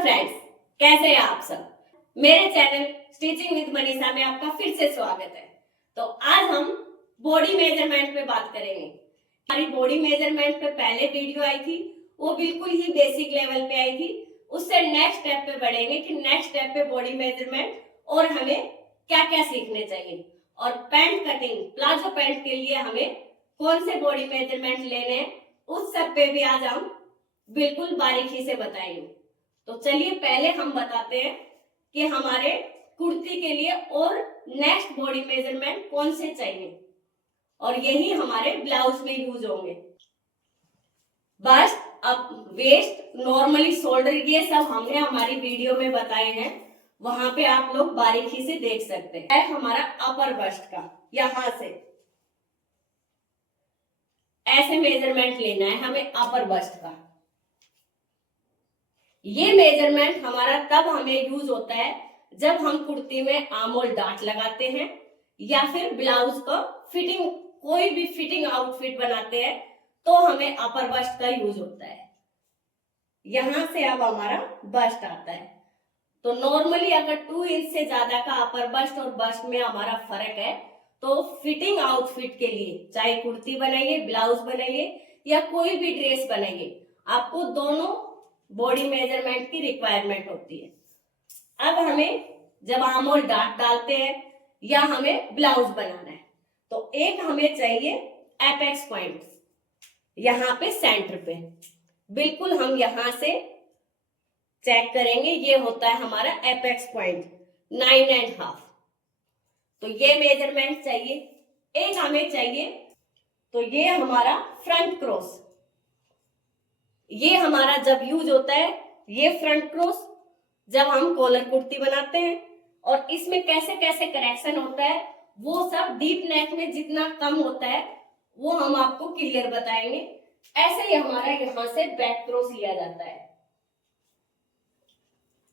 Hello friends, कैसे हैं आप सब। मेरे चैनल स्टिचिंग विद मनीषा में आपका फिर से स्वागत है। तो आज हम बॉडी मेजरमेंट पे बात करेंगे। हमारी बॉडी मेजरमेंट पे पहले वीडियो आई थी, वो बिल्कुल ही बेसिक लेवल पे आई थी। उससे नेक्स्ट स्टेप पे बढ़ेंगे कि नेक्स्ट स्टेप पे बॉडी मेजरमेंट और हमें क्या क्या सीखने चाहिए, और पैंट कटिंग, प्लाजो पैंट के लिए हमें कौन से बॉडी मेजरमेंट लेने हैं, उस सब पे भी आज हम बिल्कुल बारीकी से बताएंगे। तो चलिए पहले हम बताते हैं कि हमारे कुर्ती के लिए और नेक्स्ट बॉडी मेजरमेंट कौन से चाहिए, और यही हमारे ब्लाउज में यूज होंगे। बस्ट, अब वेस्ट, नॉर्मली शोल्डर, ये सब हमने हमारी वीडियो में बताए हैं, वहां पे आप लोग बारीकी से देख सकते हैं। हमारा अपर बस्ट का यहां से ऐसे मेजरमेंट लेना है हमें अपर बस्ट का। ये मेजरमेंट हमारा तब हमें यूज होता है जब हम कुर्ती में आर्म होल डार्ट लगाते हैं या फिर ब्लाउज को फिटिंग, कोई भी फिटिंग आउटफिट बनाते हैं, तो हमें अपर बस्ट का यूज होता है। यहां से अब हमारा बस्ट आता है। तो नॉर्मली अगर 2 इंच से ज्यादा का अपर बस्ट और बस्ट में हमारा फर्क है, तो फिटिंग आउटफिट के लिए, चाहे कुर्ती बनाइए, ब्लाउज बनाइए या कोई भी ड्रेस बनाइए, आपको दोनों बॉडी मेजरमेंट की रिक्वायरमेंट होती है। अब हमें जब आर्म होल डार्ट डालते हैं या हमें ब्लाउज बनाना है, तो एक हमें चाहिए एपेक्स पॉइंट, यहां पे सेंटर पे बिल्कुल हम यहां से चेक करेंगे। ये होता है हमारा एपेक्स पॉइंट 9.5। तो ये मेजरमेंट चाहिए। एक हमें चाहिए, तो ये हमारा फ्रंट क्रॉस, ये हमारा जब यूज होता है, ये फ्रंट क्रॉस जब हम कॉलर कुर्ती बनाते हैं, और इसमें कैसे कैसे करेक्शन होता है वो सब डीप नेक में जितना कम होता है वो हम आपको क्लियर बताएंगे। ऐसे ही हमारा यहां से बैक क्रॉस लिया जाता है।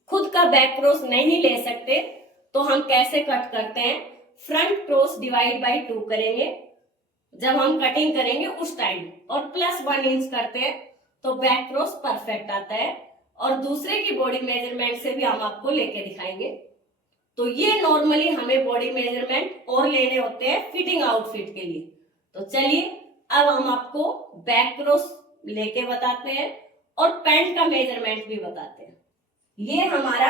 खुद का बैक क्रॉस नहीं ले सकते तो हम कैसे कट करते हैं, फ्रंट क्रॉस डिवाइड बाई 2 करेंगे जब हम कटिंग करेंगे उस टाइम, और प्लस 1 इंच करते हैं तो बैक क्रॉस परफेक्ट आता है। और दूसरे की बॉडी मेजरमेंट से भी हम आपको लेके दिखाएंगे। तो ये नॉर्मली हमें बॉडी मेजरमेंट और लेने होते हैं फिटिंग आउटफिट के लिए। तो चलिए अब हम आपको बैक क्रॉस लेके बताते हैं और पैंट का मेजरमेंट भी बताते हैं। ये हमारा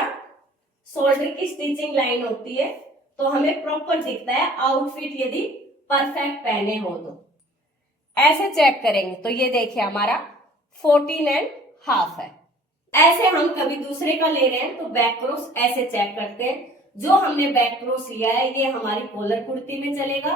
शोल्डर की स्टिचिंग लाइन होती है, तो हमें प्रॉपर दिखता है आउटफिट यदि परफेक्ट पहने हो तो। ऐसे चेक करेंगे तो ये देखिए हमारा 14.5 है। ऐसे हम कभी दूसरे का ले रहे हैं तो बैक क्रॉस ऐसे चेक करते हैं। जो हमने बैक क्रॉस लिया है ये हमारी कॉलर कुर्ती में चलेगा,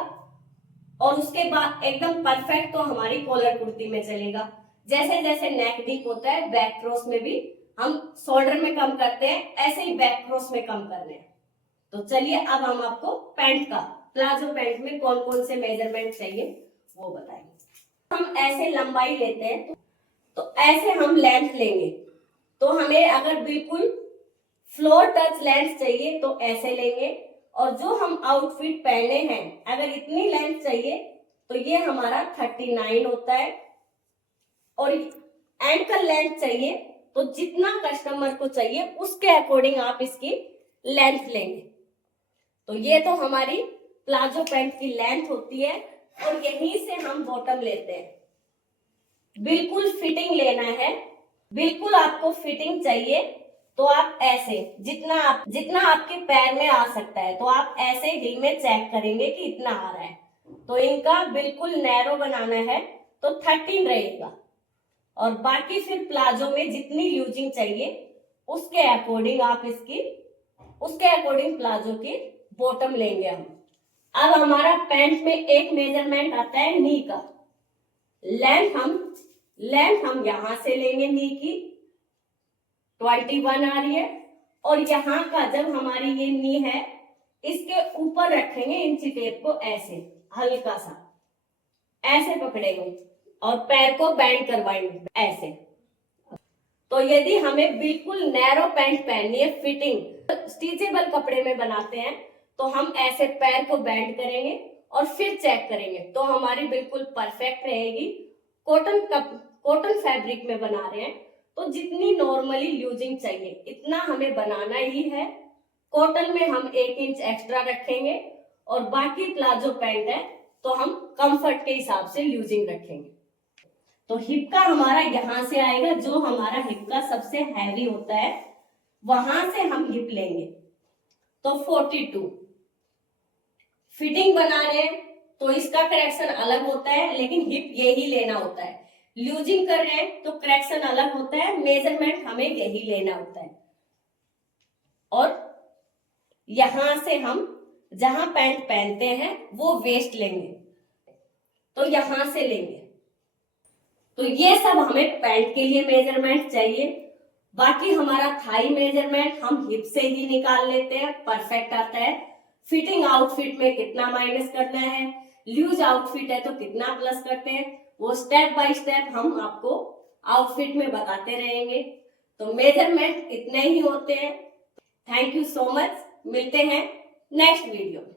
और उसके बाद एकदम परफेक्ट तो हमारी कॉलर कुर्ती में चलेगा। जैसे जैसे नेक डीप होता है बैक क्रॉस में भी हम शोल्डर में कम करते हैं, ऐसे ही बैक क्रॉस में कम कर रहे हैं। तो चलिए अब हम आपको पैंट का, प्लाजो पैंट में कौन कौन से मेजरमेंट चाहिए वो बताएंगे। हम ऐसे लंबाई लेते हैं तो ऐसे हम लेंथ लेंगे। तो हमें अगर बिल्कुल फ्लोर टच लेंथ चाहिए तो ऐसे लेंगे, और जो हम आउटफिट पहने हैं अगर इतनी लेंथ चाहिए तो ये हमारा 39 होता है। और एंकल लेंथ चाहिए तो जितना कस्टमर को चाहिए उसके अकॉर्डिंग आप इसकी लेंथ लेंगे। तो ये तो हमारी प्लाजो पैंट की लेंथ होती है, और यहीं से हम बॉटम लेते हैं। बिल्कुल फिटिंग लेना है, बिल्कुल आपको फिटिंग चाहिए तो आप ऐसे जितना आपके पैर में आ सकता है तो आप ऐसे ढील में चेक करेंगे कि इतना आ रहा है। तो इनका बिल्कुल नैरो बनाना है तो 13 रहेगा, और बाकी फिर प्लाजो में जितनी ल्यूजिंग चाहिए उसके अकॉर्डिंग आप उसके अकॉर्डिंग प्लाजो की बॉटम लेंगे हम। अब हमारा पैंट में एक मेजरमेंट आता है नी का। लेंथ हम यहां से लेंगे, नी की 21 आ रही है, और यहाँ का जब हमारी ये नी है इसके ऊपर रखेंगे इंची टेप को, ऐसे हल्का सा ऐसे पकड़ेंगे और पैर को बैंड करवाएंगे ऐसे। तो यदि हमें बिल्कुल नैरो पैंट पहननी है, फिटिंग स्टिचेबल कपड़े में बनाते हैं, तो हम ऐसे पैर को बैंड करेंगे और फिर चेक करेंगे तो हमारी बिल्कुल परफेक्ट रहेगी। कॉटन फैब्रिक में बना रहे हैं तो जितनी नॉर्मली लूजिंग चाहिए इतना हमें बनाना ही है। कॉटन में हम 1 इंच एक्स्ट्रा रखेंगे और बाकी प्लाजो पैंट है तो हम कंफर्ट के हिसाब से लूजिंग रखेंगे। तो हिप का हमारा यहां से आएगा, जो हमारा हिप का सबसे हैवी होता है वहां से हम हिप लेंगे तो 42। फिटिंग बना रहे हैं तो इसका करेक्शन अलग होता है, लेकिन हिप यही लेना होता है। लूजिंग कर रहे हैं तो करेक्शन अलग होता है, मेजरमेंट हमें यही लेना होता है। और यहां से हम जहां पैंट पहनते हैं वो वेस्ट लेंगे तो यहां से लेंगे। तो ये सब हमें पैंट के लिए मेजरमेंट चाहिए। बाकी हमारा थाई मेजरमेंट हम हिप से ही निकाल लेते हैं, परफेक्ट आता है। फिटिंग आउटफिट में कितना माइनस करना है, लूज आउटफिट है तो कितना प्लस करते हैं, वो स्टेप बाय स्टेप हम आपको आउटफिट में बताते रहेंगे। तो मेजरमेंट इतने ही होते हैं। थैंक यू सो मच, मिलते हैं नेक्स्ट वीडियो में।